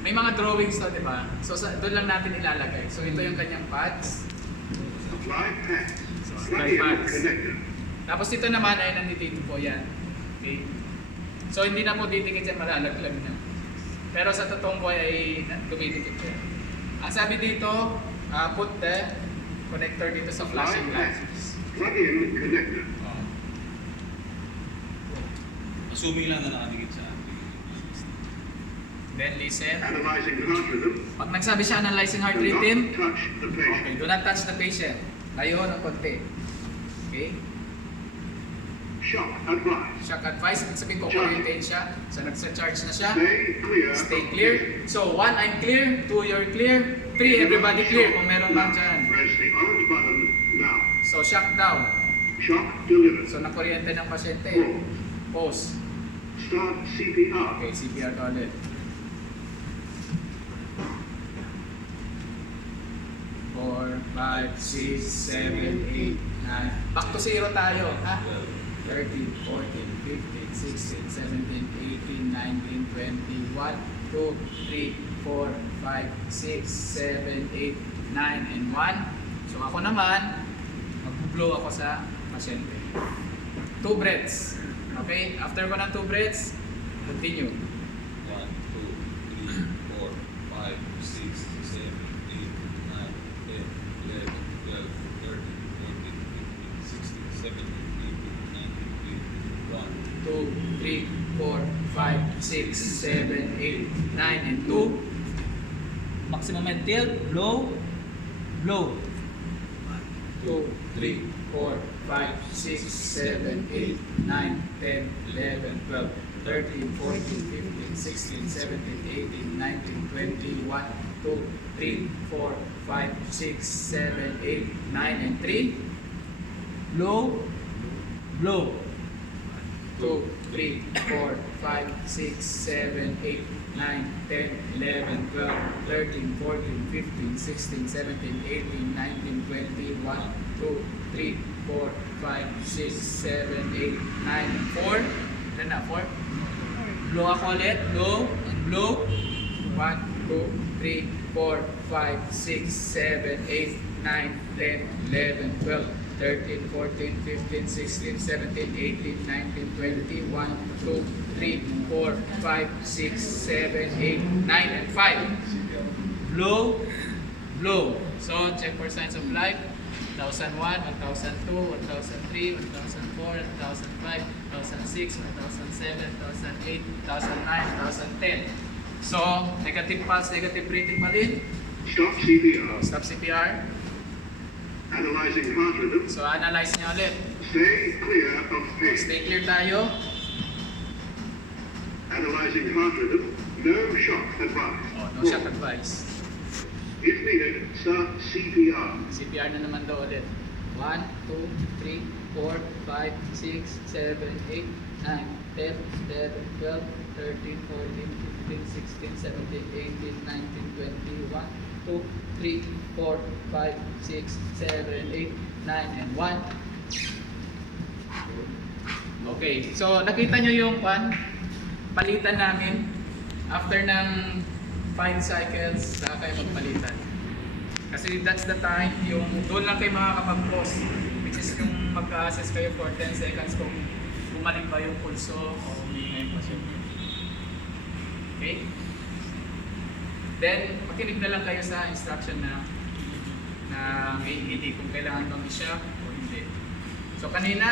may mga drawings to, di ba? So doon lang natin ilalagay. So ito yung kanyang pads. So, supply pads. Tapos ito naman ay nandito po yan. Okay? So hindi na po didikit yan, malalaglag na. Pero sa totoong buhay ay dumidikit yan. Ang sabi dito, put the connector dito sa flashing lights. Plug-in connector. Assuming lang na nakadikit sa Then listen. Analyzing heart rhythm. Pag nagsabi siya analyzing heart Do rhythm, not touch the patient. okay, do not touch the patient. Layo ng konti. Okay? Shock advice. Shock advice, ibig sabihin kukuryentahin siya. So nagsa-charge na siya. Stay clear. Stay of clear. patient. So 1, I'm clear. 2, you're clear. 3, everybody clear. Kung meron man dyan. Press the orange button now. So shock down. Shock delivered. So nakuryente ng pasyente. Pause. Pause. Start CPR. Okay, CPR ka ulit. 4, 5, 6, 7, 8, 9. Back to 0 tayo. Ha? 13, 14, 15, 16, 17, 18, 19, 20, 1, 2, 3, 4, 5, 6, 7, 8, 9, and 1. So ako naman, mag-blow ako sa pasyente. 2 breaths. Okay? After ko ng 2 breaths, continue. 1, 2, 3, 4, 5, 6, 7, 8, 9, 10, 11, 12, 13, 14, 15, 16, 17, 18, 19, 20, 1. 2, 3, 4, 5, 6, 7, 8, 9, and 2. Maximum and tilt, blow, blow. 2, 3, 4, 5, 6, 7, 8, 9, 10, 11, 12, 13, 14, 15, 16, 17, 18, 19, 20, 1, 2, 3, 4, 5, 6, 7, 8, 9, and 3. Blow, blow. 2, 3, 4, 5, 6, 7, 8, 9, 10, 11, 12, 13, 14, 15, 16, 17, 18, 19, 20, 1, 2, 3, 4, 5, 6, 7, 8, 9, and 4. Ilan na? 4? Blow ako ulit. Blow and blow. 1, 2, 3, 4, 5, 6, 7, 8, 9, 10, 11, 12, 13, 14, 15, 16, 17, 18, 19, 20, 1, 2, 3, 4, 5, 6, 7, 8, 9, and 5. Blow, blow. So, check for signs of life. 1001, 1002, 1003, 1004, 1005, 1006, 1007, 1008, 1009, 1010. So, negative pulse, negative breathing pa din. Stop CPR. Stop CPR. Analyzing heart rhythm. So, analyze niya ulit. Stay clear of patient. Stay clear tayo. Analyzing heart rhythm. No shock advice. Oh, no shock advice. If needed, start CPR. CPR na naman daw ulit. 1, 2, 3, 4, 5, 6, 7, 8, 9, 10, 11, 12, 13, 14, 15, 16, 17, 18, 19, 20, 1, 2, 3, 4, 5, 6, 7, 8, 9, and 1. Okay, so nakita nyo yung palitan namin after ng 5 cycles, saka kayo magpalitan. Kasi that's the time, yung doon lang kayo makakapag-pause, which is yung mag-assess kayo for 10 seconds kung bumalik ba yung pulso o huminga yung pasyente. Okay? Then, makinig na lang kayo sa instruction na may hindi kung kailangan bang i-shock o hindi. So kanina,